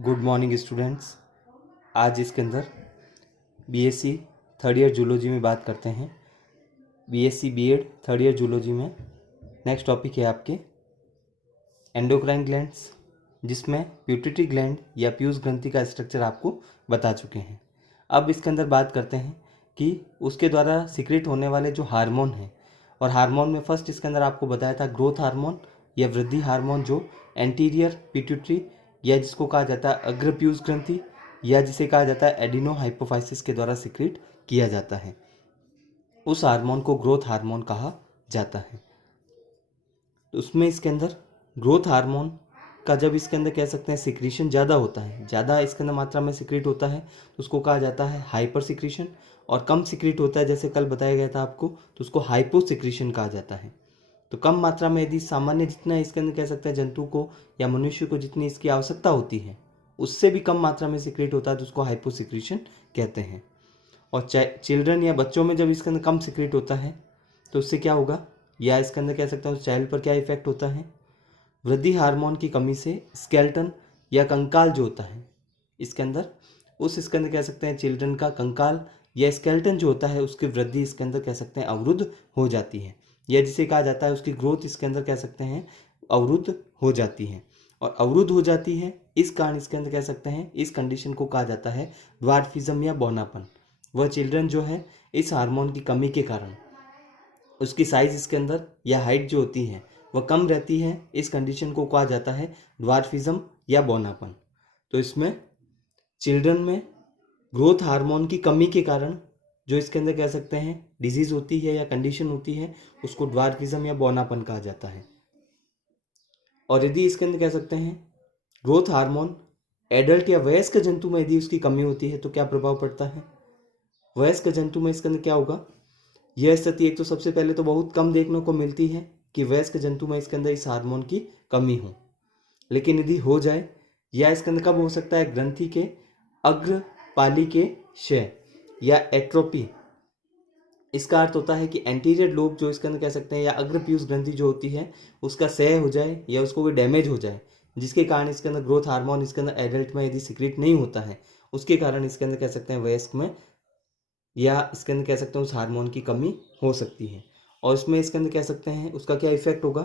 Good morning students. आज इसके अंदर बीएससी थर्ड ईयर जूलॉजी में बात करते हैं। BSc BEd third year zoology में नेक्स्ट टॉपिक है आपके एंडोक्राइन ग्लैंड्स, जिसमें प्यूटिटरी ग्लैंड या पीयूष ग्रंथि का स्ट्रक्चर आपको बता चुके हैं। अब इसके अंदर बात करते हैं कि उसके द्वारा सीक्रेट होने वाले जो हार्मोन हैं, और हार्मोन में फर्स्ट इसके अंदर आपको बताया था ग्रोथ हार्मोन या वृद्धि हार्मोन, जो एंटीरियर पिट्यूटरी या जिसको कहा जाता है अग्र पीयूष ग्रंथि या जिसे कहा जाता है एडिनो हाइपोफाइसिस के द्वारा सीक्रेट किया जाता है, उस हार्मोन को ग्रोथ हार्मोन कहा जाता है। तो उसमें इसके अंदर ग्रोथ हार्मोन का जब इसके अंदर कह सकते हैं सिक्रीशन ज़्यादा होता है, ज़्यादा इसके अंदर मात्रा में सिक्रेट होता है, तो उसको कहा जाता है हाइपर सिक्रीशन। और कम सिक्रेट होता है, जैसे कल बताया गया था आपको, तो उसको हाइपो सिक्रीशन कहा जाता है। तो कम मात्रा में यदि सामान्य जितना इसके अंदर कह सकते हैं जंतु को या मनुष्य को जितनी इसकी आवश्यकता होती है उससे भी कम मात्रा में सिक्रेट होता है, तो उसको हाइपो सिक्रीशन कहते हैं। और चिल्ड्रन या बच्चों में जब इसके अंदर कम सिक्रेट होता है तो उससे क्या होगा, या इसके अंदर कह सकते हैं उस चाइल्ड पर क्या इफेक्ट होता है, वृद्धि हार्मोन की कमी से स्केल्टन या कंकाल जो होता है इसके अंदर, इसके अंदर कह सकते हैं चिल्ड्रन का कंकाल या स्केल्टन जो होता है उसकी वृद्धि इसके अंदर कह सकते हैं अवरुद्ध हो जाती है, या जिसे कहा जाता है उसकी ग्रोथ इसके अंदर कह सकते हैं अवरुद्ध हो जाती है। और अवरुद्ध हो जाती है इस कारण इसके अंदर कह सकते हैं इस कंडीशन को कहा जाता है ड्वार्फिज्म या बौनापन। वह चिल्ड्रन जो है इस हार्मोन की कमी के कारण उसकी साइज इसके अंदर या हाइट जो होती है वह कम रहती है, इस कंडीशन को कहा जाता है ड्वार्फिज्म या बौनापन। तो इसमें चिल्ड्रन में ग्रोथ हार्मोन की कमी के कारण जो इसके अंदर कह सकते हैं डिजीज होती है या कंडीशन होती है उसको ड्वार्फिज्म या बौनापन कहा जाता है। और यदि इसके अंदर कह सकते हैं ग्रोथ हार्मोन एडल्ट या वयस्क जंतु में यदि उसकी कमी होती है तो क्या प्रभाव पड़ता है, वयस्क जंतु में इसके अंदर क्या होगा, यह स्थिति एक तो सबसे पहले तो बहुत कम देखने को मिलती है कि वयस्क जंतु में इसके अंदर इस हार्मोन की कमी हो, लेकिन यदि हो जाए या इसके अंदर कब हो सकता है, ग्रंथि के अग्र पाली के क्षय या एट्रोपी। इसका अर्थ होता है कि एंटीरियर लोब जो इसके अंदर कह सकते हैं या अग्र पीयूष ग्रंथि जो होती है उसका क्षय हो जाए या उसको कोई डैमेज हो जाए, जिसके कारण इसके अंदर ग्रोथ हार्मोन इसके अंदर एडल्ट में यदि सीक्रेट नहीं होता है, उसके कारण इसके अंदर कह सकते हैं वयस्क में या इसके अंदर कह सकते हैं उस हार्मोन की कमी हो सकती है। और इसमें इसके अंदर कह सकते हैं उसका क्या इफेक्ट होगा,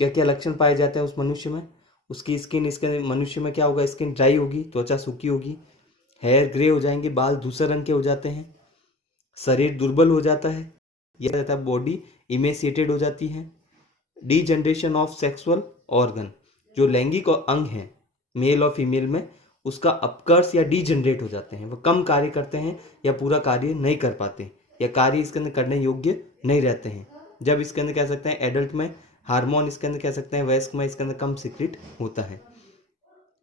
क्या क्या लक्षण पाए जाते हैं उस मनुष्य में, उसकी स्किन इसके मनुष्य में क्या होगा, स्किन ड्राई होगी, त्वचा सूखी होगी, हेयर ग्रे हो जाएंगे, बाल धूसर रंग के हो जाते हैं, शरीर दुर्बल हो जाता है, यह रहता है बॉडी इमेसिएटेड हो जाती है, डीजनरेशन ऑफ सेक्सुअल ऑर्गन, जो लैंगिक अंग हैं मेल और फीमेल में उसका अपकर्ष या डीजनरेट हो जाते हैं, वह कम कार्य करते हैं या पूरा कार्य नहीं कर पाते या कार्य इसके अंदर करने योग्य नहीं रहते हैं, जब इसके अंदर कह सकते हैं एडल्ट में हार्मोन इसके अंदर कह सकते हैं वयस्क में इसके अंदर कम सीक्रेट होता है।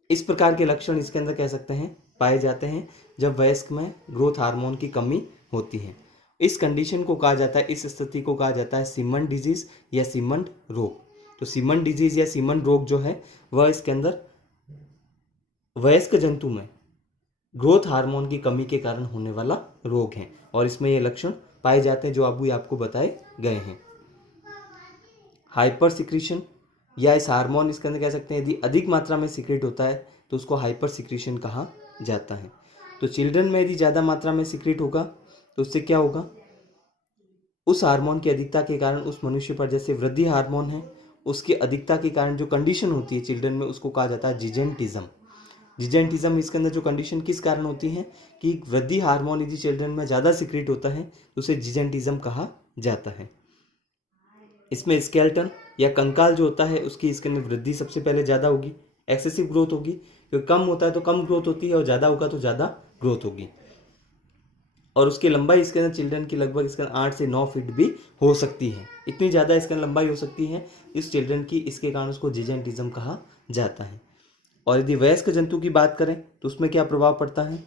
इस प्रकार के लक्षण इसके अंदर कह सकते हैं पाए जाते हैं जब वयस्क में ग्रोथ हार्मोन की कमी होती है। इस कंडीशन को कहा जाता है, इस स्थिति को कहा जाता है सीमन डिजीज या सीमन रोग। तो सीमन डिजीज या सीमन रोग जो है वह इसके अंदर वयस्क जंतु में ग्रोथ हार्मोन की कमी के कारण होने वाला रोग है, और इसमें ये लक्षण पाए जाते हैं जो अभी आपको बताए गए हैं। हाइपर सिक्रीशन या इस हार्मोन इसके अंदर कह सकते हैं यदि अधिक मात्रा में सीक्रेट होता है तो उसको हाइपर सिक्रीशन कहा जाता है। तो चिल्ड्रन में यदि ज़्यादा मात्रा में सीक्रेट होगा तो उससे क्या होगा, उस हार्मोन की अधिकता के कारण उस मनुष्य पर, जैसे वृद्धि हार्मोन है उसकी अधिकता के कारण जो कंडीशन होती है चिल्ड्रन में उसको कहा जाता है जिजेंटिज्म। जिजेंटिज्म इसके अंदर जो कंडीशन किस कारण होती है कि वृद्धि हार्मोन यदि चिल्ड्रन में ज़्यादा सीक्रेट होता है तो उसे जिजेंटिज्म कहा जाता है। इसमें स्केल्टन या कंकाल जो होता है उसकी इसके अंदर वृद्धि सबसे पहले ज़्यादा होगी, एक्सेसिव ग्रोथ होगी, क्योंकि कम होता है तो कम ग्रोथ होती है और ज़्यादा होगा तो ज़्यादा ग्रोथ होगी। और उसकी लंबाई इसके अंदर चिल्ड्रन की लगभग इसके अंदर 8 से 9 फीट भी हो सकती है, इतनी ज़्यादा इसके अंदर लंबाई हो सकती है इस चिल्ड्रन की, इसके कारण उसको जिजेंटिज्म कहा जाता है। और यदि वयस्क जंतु की बात करें तो उसमें क्या प्रभाव पड़ता है,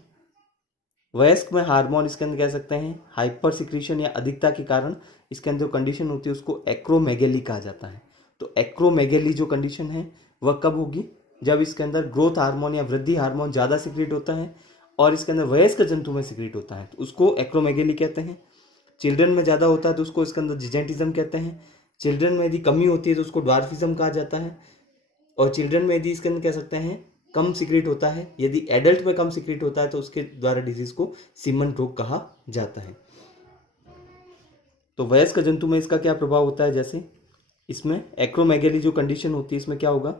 वयस्क में हार्मोन इसके अंदर कह सकते हैं हाइपर सिक्रीशन या अधिकता के कारण इसके अंदर कंडीशन होती है उसको एक्रोमेगेली कहा जाता है। तो एक्रोमेगेली जो कंडीशन है वह कब होगी, जब इसके अंदर ग्रोथ हार्मोन या वृद्धि हार्मोन ज़्यादा सिक्रेट होता है और इसके अंदर वयस्क जंतु में सिक्रेट होता है, तो उसको एक्रोमेगेली कहते हैं। चिल्ड्रन में ज़्यादा होता है तो उसको इसके अंदर जिजेंटिज्म कहते हैं। चिल्ड्रन में यदि कमी होती है तो उसको ड्वार्फिज्म कहा जाता है। और चिल्ड्रन में यदि इसके अंदर कह सकते हैं कम सिक्रेट होता है, यदि एडल्ट में कम सिक्रेट होता है तो उसके द्वारा डिजीज को सीमन रोग कहा जाता है। तो वयस्क जंतु में इसका क्या प्रभाव होता है, जैसे इसमें एक्रोमेगेली जो कंडीशन होती है इसमें क्या होगा,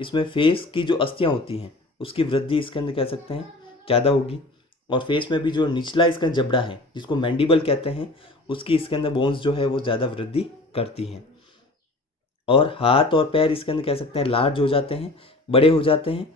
इसमें फेस की जो अस्थियां होती हैं उसकी वृद्धि इसके अंदर कह सकते हैं ज़्यादा होगी, और फेस में भी जो निचला इसका जबड़ा है जिसको मैंडिबल कहते हैं उसकी इसके अंदर बोन्स जो है वो ज़्यादा वृद्धि करती हैं, और हाथ और पैर इसके अंदर कह सकते हैं लार्ज हो जाते हैं, बड़े हो जाते हैं,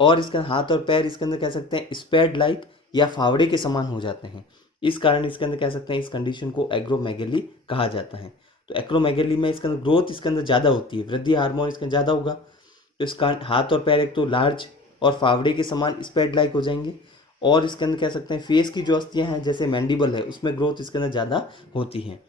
और इसका हाथ और पैर इसके अंदर कह सकते हैं स्पैड लाइक या फावड़े के समान हो जाते हैं। इस कारण इसके अंदर कह सकते हैं इस कंडीशन को एग्रोमेगेली कहा जाता है। तो एक्रोमेगेली में इसके अंदर ग्रोथ इसके अंदर ज़्यादा होती है, वृद्धि हार्मोन इसके अंदर ज़्यादा होगा, तो इसका हाथ और पैर एक तो लार्ज और फावड़े के समान स्पैड लाइक हो जाएंगे, और इसके अंदर कह सकते हैं फेस की जो अस्थियाँ हैं जैसे मैंडिबल है उसमें ग्रोथ इसके अंदर ज़्यादा होती हैं।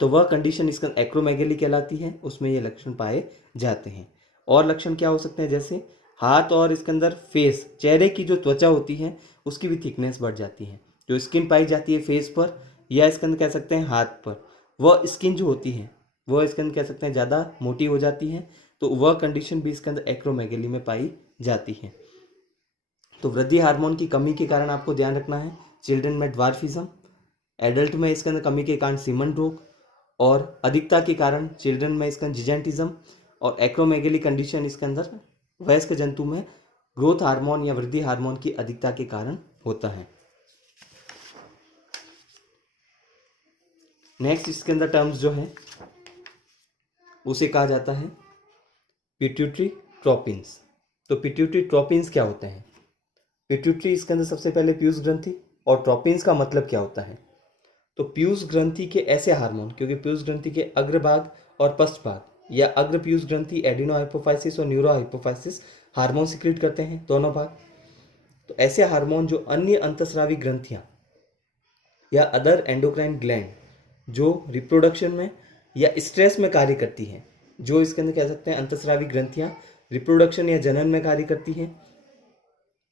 तो वह कंडीशन इसका एक्रोमेगेली कहलाती है, उसमें ये लक्षण पाए जाते हैं। और लक्षण क्या हो सकते हैं, जैसे हाथ और इसके अंदर फेस, चेहरे की जो त्वचा होती है उसकी भी थिकनेस बढ़ जाती है, जो स्किन पाई जाती है फेस पर या इसके अंदर कह सकते हैं हाथ पर, वह स्किन जो होती है वह इसके अंदर कह सकते हैं ज़्यादा मोटी हो जाती है, तो वह कंडीशन भी इसके अंदर एक्रोमेगेली में पाई जाती है। तो वृद्धि हार्मोन की कमी के कारण आपको ध्यान रखना है चिल्ड्रन में ड्वार्फिज्म, एडल्ट में इसके अंदर कमी के कारण सीमन रोग, और अधिकता के कारण चिल्ड्रन में इसका जिजेंटिज्म, और एक्रोमेगेली कंडीशन इसके अंदर वयस्क जंतु में ग्रोथ हार्मोन या वृद्धि हार्मोन की अधिकता के कारण होता है। नेक्स्ट इसके अंदर टर्म्स जो है उसे कहा जाता है पिट्यूटरी ट्रोपिन्स। तो पिट्यूटरी ट्रोपिन्स क्या होते हैं, पिट्यूटरी इसके अंदर सबसे पहले पीयूष ग्रंथि, और ट्रोपिन्स का मतलब क्या होता है, तो पीयूष ग्रंथि के ऐसे हार्मोन, क्योंकि पीयूष ग्रंथि के अग्रभाग और पश्चभाग या अग्र पीयूष ग्रंथि एडिनो हाइपोफाइसिस और न्यूरो हाइपोफाइसिस हार्मोन सिक्रीट करते हैं दोनों भाग। तो ऐसे हार्मोन जो अन्य अंतस्रावी ग्रंथियां या अदर एंडोक्राइन ग्लैंड जो रिप्रोडक्शन में या स्ट्रेस में कार्य करती हैं, जो इसके अंदर कह सकते हैं अंतस्रावी ग्रंथियां रिप्रोडक्शन या जनन में कार्य करती हैं,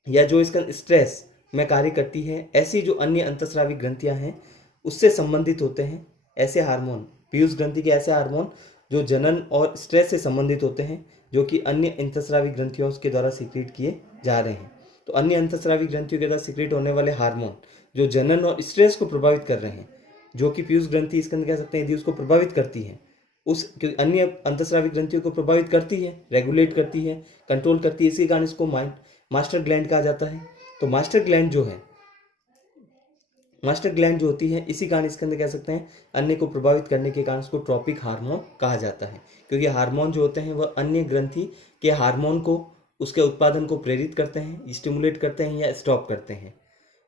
या जो इसका स्ट्रेस में कार्य करती है, ऐसी जो अन्य अंतस्रावी ग्रंथियां हैं उससे संबंधित होते हैं ऐसे हार्मोन, पीयूष ग्रंथि के ऐसे हार्मोन जो जनन और स्ट्रेस से संबंधित होते हैं, जो कि अन्य अंतस्रावी ग्रंथियों के द्वारा सिक्रीट किए जा रहे हैं। तो अन्य अंतस्रावी ग्रंथियों के द्वारा सिक्रीट होने वाले हार्मोन जो जनन और स्ट्रेस को प्रभावित कर रहे हैं, जो कि पीयूष ग्रंथि इसके अंदर कह सकते हैं यदि उसको प्रभावित करती है, उस अन्य अंतस्रावी ग्रंथियों को प्रभावित करती है, रेगुलेट करती है, कंट्रोल करती है, इसी कारण इसको मास्टर ग्लैंड कहा जाता है। तो मास्टर ग्लैंड जो है, मास्टर ग्लैंड जो होती है, इसी कारण इसके अंदर कह सकते हैं अन्य को प्रभावित करने के कारण उसको ट्रॉपिक हार्मोन कहा जाता है, क्योंकि हार्मोन जो होते हैं वह अन्य ग्रंथि के हार्मोन को, उसके उत्पादन को प्रेरित करते हैं, स्टिमुलेट करते हैं या स्टॉप करते हैं।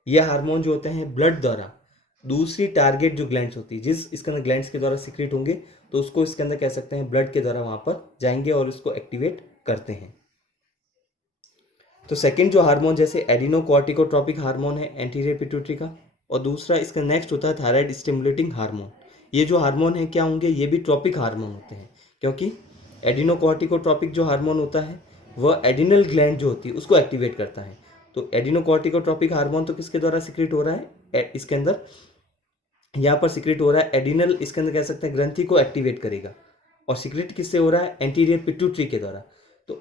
यह हार्मोन जो होते हैं ब्लड द्वारा दूसरी टारगेट जो ग्लैंड्स होती है, जिस इसके अंदर ग्लैंड्स के द्वारा सिक्रीट होंगे तो उसको इसके अंदर कह सकते हैं ब्लड के द्वारा वहाँ पर जाएंगे और उसको एक्टिवेट करते हैं। तो सेकंड जो हार्मोन जैसे एडिनोकॉर्टिकोट्रॉपिक हार्मोन है एंटीरियर पिट्यूटरी का, और दूसरा इसका नेक्स्ट होता है थायराइड स्टिमुलेटिंग हार्मोन। ये जो हार्मोन है क्या होंगे, ये भी ट्रॉपिक हार्मोन होते हैं, क्योंकि एडिनोकॉर्टिकोट्रॉपिक जो हार्मोन होता है वह एडिनल ग्लैंड जो होती है उसको एक्टिवेट करता है। तो एडिनोकॉर्टिकोट्रॉपिक हार्मोन तो किसके द्वारा सिक्रीट हो रहा है, इसके अंदर यहाँ पर सिक्रीट हो रहा है एडिनल, इसके अंदर कह सकते हैं ग्रंथि को एक्टिवेट करेगा, और सिक्रीट किससे हो रहा है, एंटीरियर पिट्यूटरी के द्वारा। तो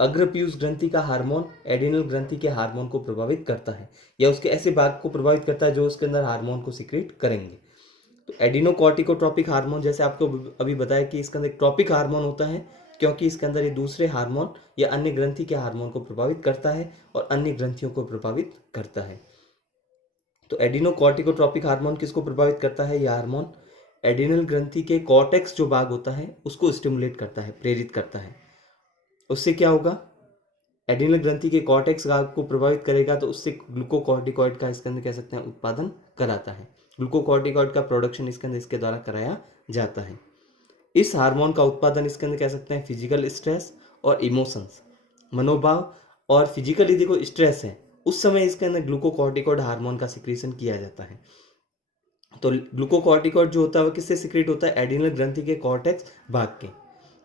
अग्र पीयूष ग्रंथि का हार्मोन एडिनल ग्रंथि के हार्मोन को प्रभावित करता है, या उसके ऐसे भाग को प्रभावित करता है जो उसके अंदर हार्मोन को सिक्रीट करेंगे। तो एडिनोकॉर्टिकोट्रॉपिक हार्मोन जैसे आपको अभी बताया कि इसके अंदर एक ट्रॉपिक हार्मोन होता है, क्योंकि इसके अंदर ये दूसरे हार्मोन या अन्य ग्रंथि के हार्मोन को प्रभावित करता है और अन्य ग्रंथियों को प्रभावित करता है। तो एडिनोकॉर्टिकोट्रॉपिक हार्मोन किसको प्रभावित करता है, यह हार्मोन एडिनल ग्रंथि के कॉर्टेक्स जो भाग होता है उसको स्टिमुलेट करता है, प्रेरित करता है। उससे क्या होगा, एडिनल ग्रंथि के कॉर्टेक्स भाग को प्रभावित करेगा, तो उससे ग्लूकोकॉर्टिकॉइड का इसके अंदर कह सकते हैं उत्पादन कराता है। ग्लूकोकॉर्टिकॉइड का प्रोडक्शन इसके अंदर इसके द्वारा कराया जाता है। इस हार्मोन का उत्पादन इसके अंदर कह सकते हैं फिजिकल स्ट्रेस और इमोशंस, मनोभाव, और फिजिकली देखो स्ट्रेस है उस समय इसके अंदर ग्लूकोकॉर्टिकॉइड हार्मोन का सिक्रीशन किया जाता है। तो ग्लूकोकॉर्टिकॉइड जो होता है वह किससे सिक्रीट होता है, एडिनल ग्रंथि के कॉर्टेक्स भाग के।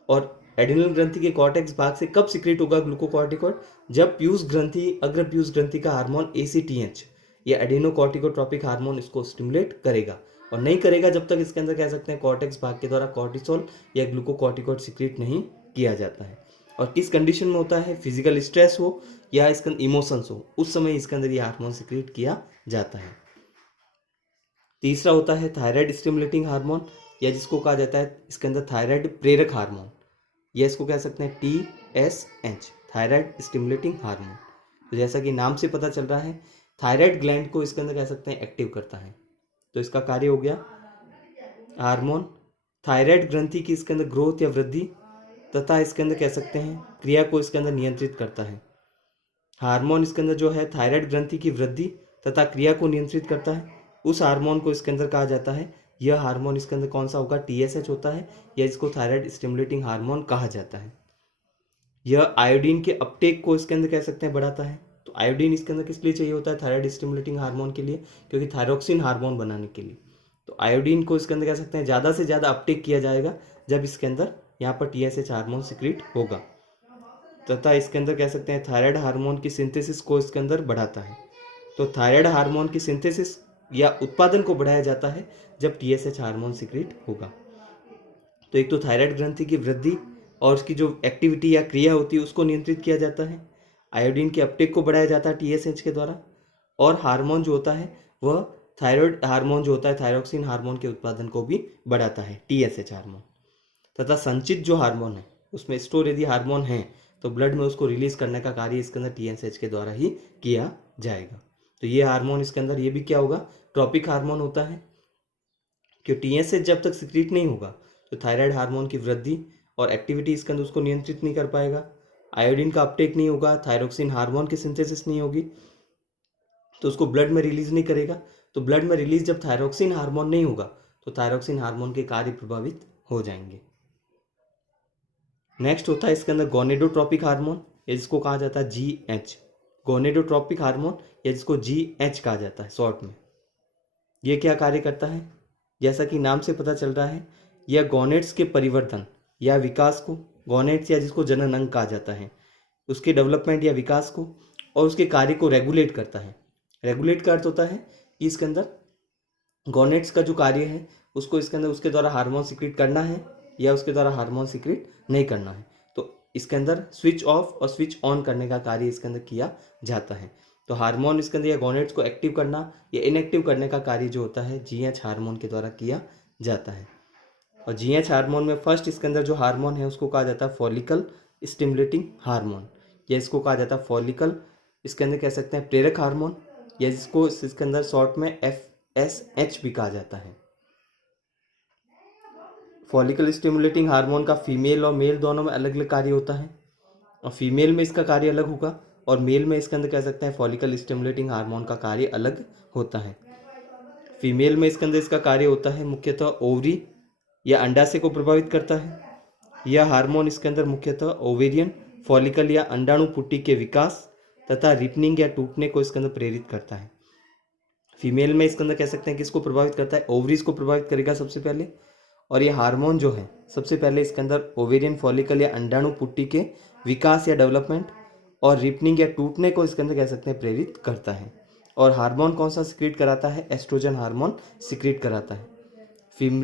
और एडिनल ग्रंथि के कॉर्टेक्स भाग से कब सिक्रीट होगा ग्लूकोकॉर्टिकॉइड, जब पीयूष ग्रंथि, अग्र पीयूष ग्रंथि का हार्मोन ACTH या एडिनोकॉर्टिकोट्रॉपिक हार्मोन इसको स्टिमुलेट करेगा, और नहीं करेगा जब तक इसके अंदर कह सकते हैं कॉर्टेक्स भाग के द्वारा कॉर्टिसोल या ग्लूकोकॉर्टिकॉइड सिक्रीट नहीं किया जाता है। और किस कंडीशन में होता है, फिजिकल स्ट्रेस हो या इसके अंदर इमोशंस हो, उस समय इसके अंदर ये हार्मोन सिक्रीट किया जाता है। तीसरा होता है थायराइड स्टिमुलेटिंग हार्मोन, या जिसको कहा जाता है इसके अंदर थायराइड प्रेरक हार्मोन, या इसको कह सकते हैं TSH, थायराइड स्टिमुलेटिंग हार्मोन। तो जैसा कि नाम से पता चल रहा है, थायराइड ग्लैंड को इसके अंदर कह सकते हैं एक्टिव करता है। तो इसका कार्य हो गया हार्मोन थायराइड ग्रंथि की इसके अंदर ग्रोथ या वृद्धि तथा इसके अंदर कह सकते हैं क्रिया को इसके अंदर नियंत्रित करता है। हार्मोन इसके अंदर जो है थायराइड ग्रंथि की वृद्धि तथा क्रिया को नियंत्रित करता है, उस हार्मोन को इसके अंदर कहा जाता है। यह हार्मोन इसके अंदर कौन सा होगा, TSH होता है, या इसको थायराइड स्टिमुलेटिंग हार्मोन कहा जाता है। यह आयोडीन के अपटेक को इसके अंदर कह सकते हैं बढ़ाता है। तो आयोडीन इसके अंदर किस लिए चाहिए होता है, थायराइड स्टिमुलेटिंग हार्मोन के लिए, क्योंकि थायरोक्सिन हार्मोन बनाने के लिए। तो आयोडीन को इसके अंदर कह सकते हैं ज़्यादा से ज़्यादा अपटेक किया जाएगा जब इसके अंदर यहाँ पर TSH हार्मोन सिक्रीट होगा, तथा इसके अंदर कह सकते हैं थायराइड हार्मोन की सिंथेसिस को इसके अंदर बढ़ाता है। तो थायराइड हार्मोन की सिंथेसिस या उत्पादन को बढ़ाया जाता है जब TSH हार्मोन सिक्रीट होगा। तो एक तो थायराइड ग्रंथि की वृद्धि और उसकी जो एक्टिविटी या क्रिया होती है उसको नियंत्रित किया जाता है, आयोडीन के अपटेक को बढ़ाया जाता है TSH के द्वारा, और हार्मोन जो होता है वह थायराइड हार्मोन जो होता है थायरोक्सिन हार्मोन के उत्पादन को भी बढ़ाता है, TSH हार्मोन। तथा संचित जो हार्मोन है उसमें स्टोर यदि हार्मोन है तो ब्लड में उसको रिलीज करने का कार्य इसके अंदर TSH के द्वारा ही किया जाएगा। तो ये हार्मोन इसके अंदर ये भी क्या होगा, ट्रॉपिक हार्मोन होता है, क्योंकि TSH जब तक सिक्रीट नहीं होगा तो थायराइड हार्मोन की वृद्धि और एक्टिविटी इसके अंदर उसको नियंत्रित नहीं कर पाएगा, आयोडीन का अपटेक नहीं होगा, थायरोक्सिन हार्मोन की सिंथेसिस नहीं होगी तो उसको ब्लड में रिलीज नहीं करेगा। तो ब्लड में रिलीज जब थायरोक्सिन हार्मोन नहीं होगा तो थायरोक्सिन हार्मोन के कार्य प्रभावित हो जाएंगे। नेक्स्ट होता है इसके अंदर गोनेडोट्रोपिक हार्मोन, या जिसको कहा जाता है GH, गोनेडोट्रोपिक हार्मोन, या जिसको GH कहा जाता है शॉर्ट में। ये क्या कार्य करता है, जैसा कि नाम से पता चल रहा है, यह गोनेड्स के परिवर्तन या विकास को, गोनेड्स या जिसको जनन अंग कहा जाता है, उसके डेवलपमेंट या विकास को और उसके कार्य को रेगुलेट करता है। रेगुलेट का अर्थ होता है कि इसके अंदर गोनेड्स का जो कार्य है उसको इसके अंदर उसके द्वारा हार्मोन सिक्रीट करना है या उसके द्वारा हार्मोन सिक्रीट नहीं करना है। तो इसके अंदर स्विच ऑफ और स्विच ऑन करने का कार्य इसके अंदर किया जाता है। तो हार्मोन इसके अंदर या गोनेड्स को एक्टिव करना या इनएक्टिव करने का कार्य जो होता है GH हार्मोन के द्वारा किया जाता है। और GH हार्मोन में फर्स्ट इसके अंदर जो हार्मोन है उसको कहा जाता है फॉलिकल स्टिमुलेटिंग हार्मोन, या इसको कहा जाता है फॉलिकल इसके अंदर कह सकते हैं प्रेरक हार्मोन, या जिसको इसके अंदर शॉर्ट में FSH भी कहा जाता है। फॉलिकल स्टिमुलेटिंग हार्मोन का फीमेल और मेल दोनों में अलग अलग कार्य होता है, और फीमेल में इसका कार्य अलग होगा और मेल में इसके अंदर कह सकते हैं फॉलिकल स्टिमुलेटिंग हार्मोन का कार्य अलग होता है। फीमेल में इसके अंदर इसका कार्य होता है मुख्यतः ओवरी या अंडाशय को प्रभावित करता है। यह हार्मोन इसके अंदर मुख्यतः ओवेरियन फॉलिकल या अंडाणु पुट्टी के विकास तथा रिपनिंग या टूटने को इसके अंदर प्रेरित करता है। फीमेल में इसके अंदर कह सकते हैं कि इसको प्रभावित करता है, ओवरीज को प्रभावित करेगा सबसे पहले, और ये हार्मोन जो है सबसे पहले इसके अंदर ओवेरियन फॉलिकल या अंडाणु पुट्टी के विकास या डेवलपमेंट और रिपनिंग या टूटने को इसके अंदर कह सकते हैं प्रेरित करता है। और हार्मोन कौन सा सिक्रीट कराता है, एस्ट्रोजन हार्मोन सिक्रीट कराता है।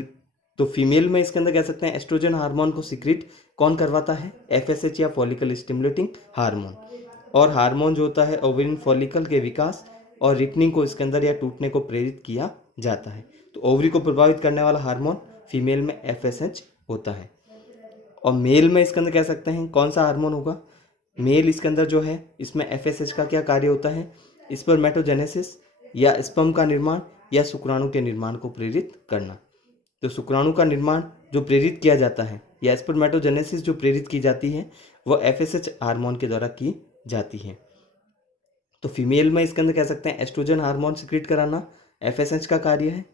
तो फीमेल में इसके अंदर कह सकते हैं एस्ट्रोजन हार्मोन को सिक्रीट कौन करवाता है, FSH या फॉलिकल स्टिमुलेटिंग हार्मोन। और हार्मोन जो होता है ओवेरियन फॉलिकल के विकास और रिपनिंग को इसके अंदर या टूटने को प्रेरित किया जाता है। तो ओवरी को प्रभावित करने वाला हार्मोन फीमेल में FSH होता है। और मेल में इसके अंदर कह सकते हैं कौन सा हार्मोन होगा, मेल इसके अंदर जो है इसमें FSH का क्या कार्य होता है, स्पर्मेटोजेनेसिस या स्पर्म का निर्माण या शुक्राणु के निर्माण को प्रेरित करना। तो शुक्राणु का निर्माण जो प्रेरित किया जाता है या स्पर्मेटोजेनेसिस जो प्रेरित की जाती है वह FSH हार्मोन के द्वारा की जाती है। तो फीमेल में इसके अंदर कह सकते हैं एस्ट्रोजन हार्मोन सिक्रीट कराना FSH का कार्य है,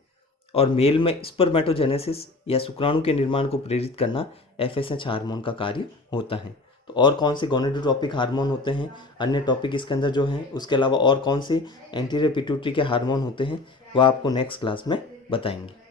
और मेल में स्पर्मेटोजेनेसिस या शुक्राणु के निर्माण को प्रेरित करना FSH हार्मोन का कार्य होता है। तो और कौन से गोनेडोट्रोपिक हार्मोन होते हैं, अन्य टॉपिक इसके अंदर जो हैं, उसके अलावा और कौन से एंटीरियर पिट्यूटरी के हार्मोन होते हैं वह आपको नेक्स्ट क्लास में बताएंगे।